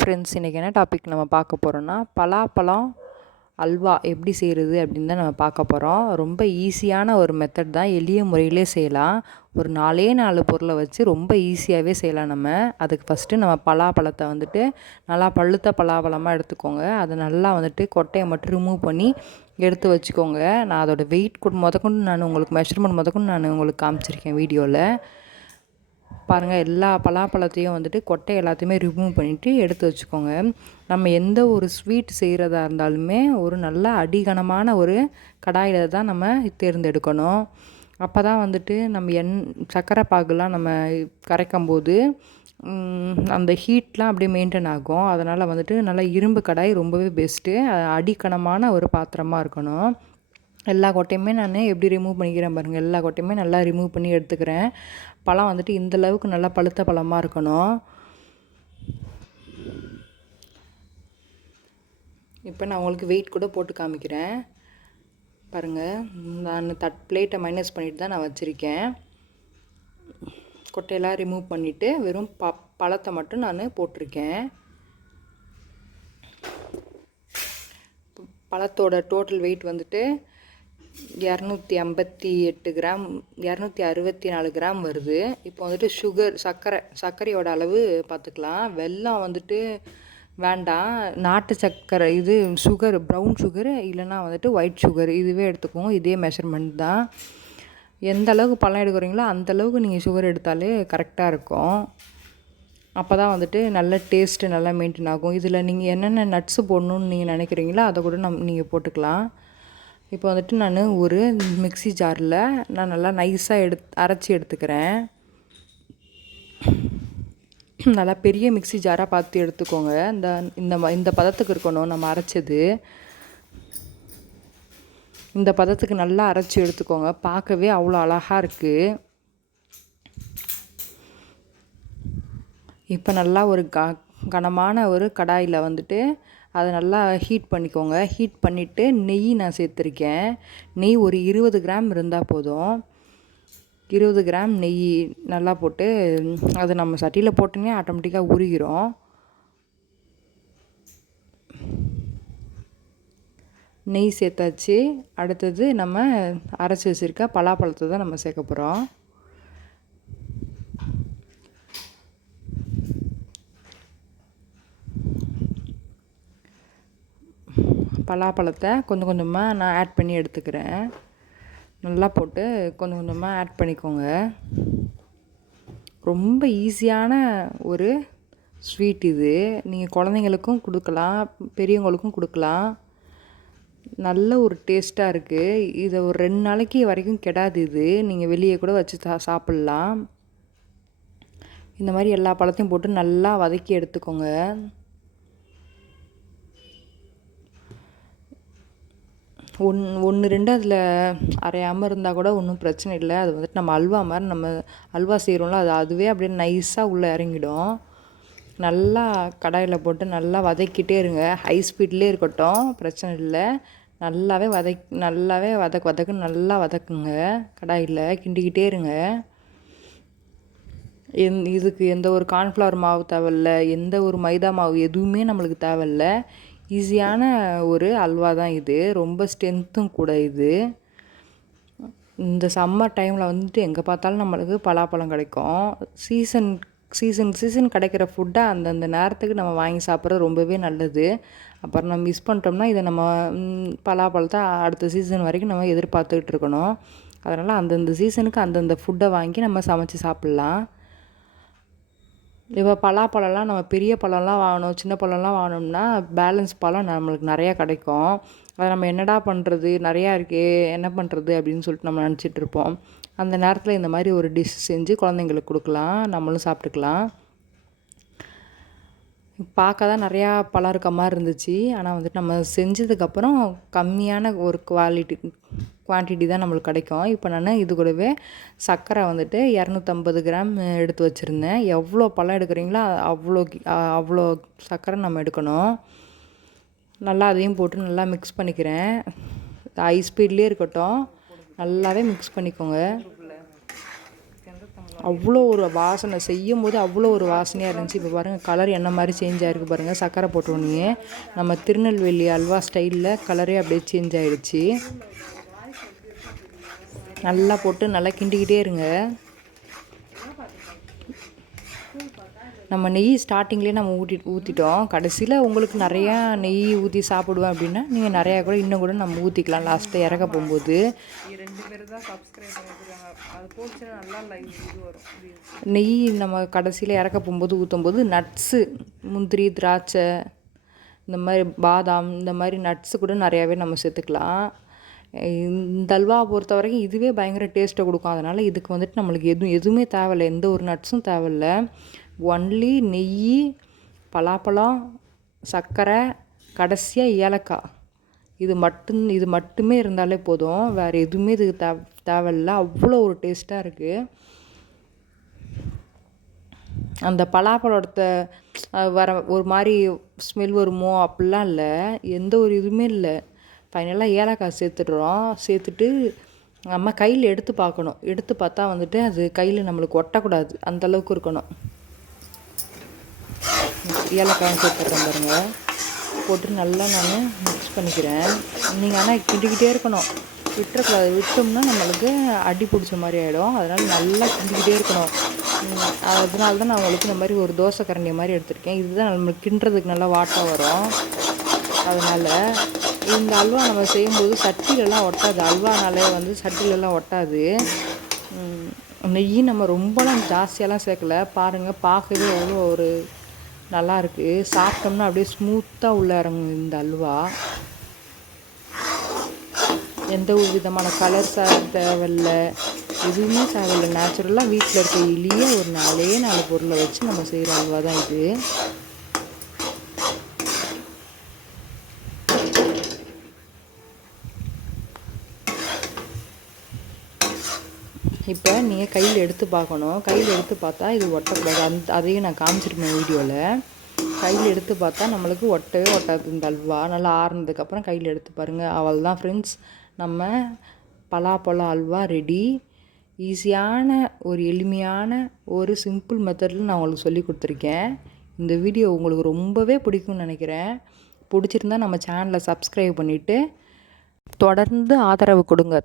Friends, இன்றைக்கி என்ன topic நம்ம பார்க்க போகிறோன்னா பலாப்பழம் அல்வா எப்படி செய்கிறது அப்படின்னு தான் நம்ம பார்க்க போகிறோம். ரொம்ப ஈஸியான ஒரு மெத்தட் தான், எளிய முறையிலே செய்யலாம். ஒரு 4 பொருளை வச்சு ரொம்ப ஈஸியாகவே செய்யலாம். அதுக்கு ஃபஸ்ட்டு நம்ம பலாப்பழத்தை நல்லா பழுத்த பலாப்பழமாக எடுத்துக்கோங்க. அதை நல்லா கொட்டையை மட்டும் ரிமூவ் பண்ணி எடுத்து வச்சுக்கோங்க. நான் அதோடய வெயிட் முதற்கொண்டு நான் உங்களுக்கு மெஷர்மெண்ட் முதற்கொண்டு நான் உங்களுக்கு காமிச்சிருக்கேன் வீடியோவில் பாருங்கள். எல்லா பலாப்பழத்தையும் கொட்டை எல்லாத்தையுமே ரிமூவ் பண்ணிவிட்டு எடுத்து வச்சுக்கோங்க. நம்ம எந்த ஒரு ஸ்வீட் செய்கிறதா இருந்தாலுமே ஒரு நல்ல அடிகனமான ஒரு கடாயில் தான் நம்ம தேர்ந்தெடுக்கணும். அப்போ தான் நம்ம சர்க்கரை பாகுலாம் நம்ம கரைக்கும்போது அந்த ஹீட்லாம் அப்படியே மெயின்டைன் ஆகும். அதனால் நல்லா இரும்பு கடாய் ரொம்பவே பெஸ்ட்டு. அடிக்கனமான ஒரு பாத்திரமாக இருக்கணும். எல்லா கொட்டையுமே நான் எப்படி ரிமூவ் பண்ணிக்கிறேன் பாருங்கள். எல்லா கொட்டையுமே நல்லா ரிமூவ் பண்ணி எடுத்துக்கிறேன். பழம் இந்தளவுக்கு நல்லா பழுத்த பழமாக இருக்கணும். இப்போ நான் உங்களுக்கு வெயிட் கூட போட்டு காமிக்கிறேன் பாருங்கள். நான் பிளேட்டை மைனஸ் பண்ணிட்டு தான் நான் வச்சுருக்கேன். கொட்டையெல்லாம் ரிமூவ் பண்ணிவிட்டு வெறும் பழத்தை மட்டும் நான் போட்டிருக்கேன். பழத்தோட டோட்டல் வெயிட் 258 கிராம், 264 கிராம் வருது. இப்போ சர்க்கரையோட அளவு பார்த்துக்கலாம். வெல்லம் வேண்டாம், நாட்டு சர்க்கரை, இது சுகர், ப்ரௌன் சுகர் இல்லைன்னா ஒயிட் சுகர், இதுவே எடுத்துக்கோங்க. இதே மெஷர்மெண்ட் தான். எந்த அளவுக்கு பழம் எடுக்கிறீங்களோ அந்தளவுக்கு நீங்கள் சுகர் எடுத்தாலே கரெக்டாக இருக்கும். அப்போ தான் நல்ல டேஸ்ட்டு நல்லா மெயின்டைன் ஆகும். இதில் நீங்கள் என்னென்ன நட்ஸு போடணுன்னு நீங்கள் நினைக்கிறீங்களோ அதை கூட நீங்கள் போட்டுக்கலாம். இப்போ நான் ஒரு மிக்ஸி ஜாரில் நான் நல்லா நைஸாக அரைச்சி எடுத்துக்கிறேன். நல்லா பெரிய மிக்ஸி ஜாராக பார்த்து எடுத்துக்கோங்க. இந்த பதத்துக்கு இருக்கணும் நம்ம அரைச்சது. இந்த பதத்துக்கு நல்லா அரைச்சி எடுத்துக்கோங்க. பார்க்கவே அவ்வளோ அழகாக இருக்குது. இப்போ நல்லா ஒரு கனமான ஒரு கடாயில் அதை நல்லா ஹீட் பண்ணிக்கோங்க. ஹீட் பண்ணிவிட்டு நெய் நான் சேர்த்துருக்கேன். நெய் ஒரு 20 கிராம் இருந்தால் போதும். 20 கிராம் நெய் நல்லா போட்டு அது நம்ம சட்டியில் போட்டோன்னே ஆட்டோமேட்டிக்காக உருகிரும். நெய் சேர்த்தாச்சு. அடுத்தது நம்ம அரைச்சி வச்சுருக்க பலாப்பழத்தை தான் நம்ம சேர்க்க போகிறோம். பலாப்பழத்தை கொஞ்சம் கொஞ்சமாக நான் ஆட் பண்ணி எடுத்துக்கிறேன். நல்லா போட்டு கொஞ்சம் கொஞ்சமாக ஆட் பண்ணிக்கோங்க. ரொம்ப ஈஸியான ஒரு ஸ்வீட் இது. நீங்கள் குழந்தைங்களுக்கும் கொடுக்கலாம், பெரியவங்களுக்கும் கொடுக்கலாம். நல்ல ஒரு டேஸ்ட்டாக இருக்குது. இதை ஒரு 2 நாளைக்கு வரைக்கும் கெடாது. இது நீங்கள் வெளியே கூட வச்சு சாப்பிட்லாம். இந்த மாதிரி எல்லா பழத்தையும் போட்டு நல்லா வதக்கி எடுத்துக்கோங்க. ஒன்று 2 அதில் அரையாமல் இருந்தால் கூட ஒன்றும் பிரச்சனை இல்லை. அது நம்ம அல்வா மாதிரி நம்ம அல்வா செய்கிறோம்ல, அதுவே அப்படியே நைஸாக உள்ளே இறங்கிடும். நல்லா கடாயில் போட்டு நல்லா வதக்கிட்டே இருங்க. ஹை ஸ்பீட்லேயே இருக்கட்டும், பிரச்சனை இல்லை. நல்லாவே வதக்குன்னு நல்லா வதக்குங்க. கடாயில் கிண்டிக்கிட்டே இருங்க. இதுக்கு எந்த ஒரு கார்ன்ஃப்ளவர் மாவு தேவையில்ல, எந்த ஒரு மைதா மாவு எதுவுமே நம்மளுக்கு தேவையில்ல. ஈஸியான ஒரு அல்வா தான் இது. ரொம்ப ஸ்ட்ரென்த்தும் கூட இது. இந்த சம்மர் டைமில் எங்கே பார்த்தாலும் நம்மளுக்கு பலாப்பழம் கிடைக்கும். சீசன் கிடைக்கிற ஃபுட்டை அந்தந்த நேரத்துக்கு நம்ம வாங்கி சாப்பிட்றது ரொம்பவே நல்லது. அப்புறம் நம்ம மிஸ் பண்ணிட்டோம்னா இதை நம்ம பலாப்பழத்தை அடுத்த சீசன் வரைக்கும் நம்ம எதிர்பார்த்துக்கிட்டு இருக்கணும். அதனால் அந்தந்த சீசனுக்கு அந்தந்த ஃபுட்டை வாங்கி நம்ம சமைச்சு சாப்பிட்லாம். இப்போ பலாப்பழம்லாம் நம்ம பெரிய பழம்லாம் வாங்கணும், சின்ன பழம்லாம் வாங்கினோம்னா பேலன்ஸ் பழம் நம்மளுக்கு நிறையா கிடைக்கும். அதை நம்ம என்னடா பண்ணுறது, நிறையா இருக்கே, என்ன பண்ணுறது அப்படின்னு சொல்லிட்டு நம்ம நினச்சிட்ருப்போம். அந்த நேரத்தில் இந்த மாதிரி ஒரு டிஷ் செஞ்சு குழந்தைங்களுக்கு கொடுக்கலாம், நம்மளும் சாப்பிட்டுக்கலாம். பார்க்க தான் நிறையா பழம் இருக்க மாதிரி இருந்துச்சு. ஆனால் நம்ம செஞ்சதுக்கப்புறம் கம்மியான ஒரு குவான்டிட்டி தான் நம்மளுக்கு கிடைக்கும். இப்போ நான் இது கூடவே சர்க்கரை 250 கிராம் எடுத்து வச்சுருந்தேன். எவ்வளோ பழம் எடுக்கிறீங்களோ அவ்வளோ சர்க்கரை நம்ம எடுக்கணும். நல்லா அதையும் போட்டு நல்லா மிக்ஸ் பண்ணிக்கிறேன். ஹை ஸ்பீட்லேயே இருக்கட்டும், நல்லாவே மிக்ஸ் பண்ணிக்கோங்க. அவ்வளோ ஒரு வாசனை, செய்யும் போது அவ்வளோ ஒரு வாசனையாக இருந்துச்சு. இப்போ பாருங்கள் கலர் என்ன மாதிரி சேஞ்ச் ஆகிருக்கு பாருங்கள். சர்க்கரை போட்டோன்னே நம்ம திருநெல்வேலி அல்வா ஸ்டைலில் கலரே அப்படியே சேஞ்ச் ஆகிடுச்சு. நல்லா போட்டு நல்லா கிண்டிக்கிட்டே இருங்க. நம்ம நெய் ஸ்டார்டிங்லேயே நம்ம ஊற்றிட்டோம். கடைசியில் உங்களுக்கு நிறையா நெய் ஊற்றி சாப்பிடுவேன் அப்படின்னா நீங்கள் நிறையா கூட இன்னும் கூட நம்ம ஊற்றிக்கலாம் லாஸ்ட்டில் இறக்க போகும்போது. 2 பேர் தான் சப்ஸ்கிரைப் பண்ணியிருக்காங்க, அது போச்சுன்னா நல்லா லைவ் இது வரும். நெய் நம்ம கடைசியில் இறக்க போகும்போது ஊற்றும்போது நட்ஸு, முந்திரி, திராட்சை, இந்த மாதிரி பாதாம், இந்த மாதிரி நட்ஸு கூட நிறையாவே நம்ம சேர்த்துக்கலாம். இந்த அல்வாவை பொறுத்த வரைக்கும் இதுவே பயங்கர டேஸ்ட்டை கொடுக்கும். அதனால் இதுக்கு வந்துட்டு நம்மளுக்கு எதுவுமே தேவையில்லை, எந்த ஒரு நட்ஸும் தேவையில்லை. ஒன்லி நெய், பலாப்பழம், சர்க்கரை, கடைசியாக ஏலக்காய், இது மட்டுமே இருந்தாலே போதும். வேறு எதுவுமே இதுக்கு தேவையில்லை. அவ்வளோ ஒரு டேஸ்ட்டாக இருக்குது. அந்த பலாப்பழத்தை வர ஒரு மாதிரி ஸ்மெல் வருமோ அப்படிலாம் இல்லை, எந்த ஒரு இதுவுமே இல்லை. ஃபைனலாக ஏலக்காய் சேர்த்துட்டு நம்ம கையில் எடுத்து பார்க்கணும். எடுத்து பார்த்தா வந்துட்டு அது கையில் நம்மளுக்கு ஒட்டக்கூடாது, அந்தளவுக்கு இருக்கணும். ஏலக்காயும் சேர்த்துட்றேன் பாருங்கள். போட்டு நல்லா நான் மிக்ஸ் பண்ணிக்கிறேன். நீங்கள் ஆனால் கிண்டிக்கிட்டே இருக்கணும், விட்டுறக்கூடாது. விட்டோம்னா நம்மளுக்கு அடி பிடிச்ச மாதிரி ஆகிடும். அதனால் நல்லா கிண்டிக்கிட்டே இருக்கணும். அதனால தான் நான் உங்களுக்கு இந்த மாதிரி ஒரு தோசை கரண்டி மாதிரி எடுத்திருக்கேன். இதுதான் நம்மளுக்கு கிண்டுறதுக்கு நல்லா வாட்டாக வரும். அதனால் இந்த அல்வா நம்ம செய்யும்போது சட்டிலெலாம் ஒட்டாது. அல்வானாலே வந்து சட்டிலெலாம் ஒட்டாது. நெய் நம்ம ரொம்பலாம் ஜாஸ்தியாலாம் சேர்க்கல. பாருங்கள், பார்க்கவே எவ்வளோ ஒரு நல்லாயிருக்கு. சாப்பிட்டோம்னா அப்படியே ஸ்மூத்தாக உள்ளே இறங்கும் இந்த அல்வா. எந்த ஒரு விதமான கலர் தேவையில்லை, எதுவுமே தேவையில்லை. நேச்சுரலாக வீட்டில் இருக்க எளிய ஒரு 4 பொருளை வச்சு நம்ம செய்கிற அல்வா தான் இது. இப்போ நீங்கள் கையில் எடுத்து பார்க்கணும். கையில் எடுத்து பார்த்தா இது ஒட்டக்கூடாது. அதையும் நான் காமிச்சிருப்பேன் வீடியோவில். கையில் எடுத்து பார்த்தா நம்மளுக்கு ஒட்டவே ஒட்டாது இந்த அல்வா. நல்லா ஆறுனதுக்கப்புறம் கையில் எடுத்து பாருங்கள். அவள் தான் ஃப்ரெண்ட்ஸ், நம்ம பலாப்பழம் அல்வா ரெடி. ஈஸியான ஒரு எளிமையான ஒரு சிம்பிள் மெத்தடில் நான் உங்களுக்கு சொல்லி கொடுத்துருக்கேன். இந்த வீடியோ உங்களுக்கு ரொம்பவே பிடிக்கும்னு நினைக்கிறேன். பிடிச்சிருந்தா நம்ம சேனலை சப்ஸ்கிரைப் பண்ணிவிட்டு தொடர்ந்து ஆதரவு கொடுங்க.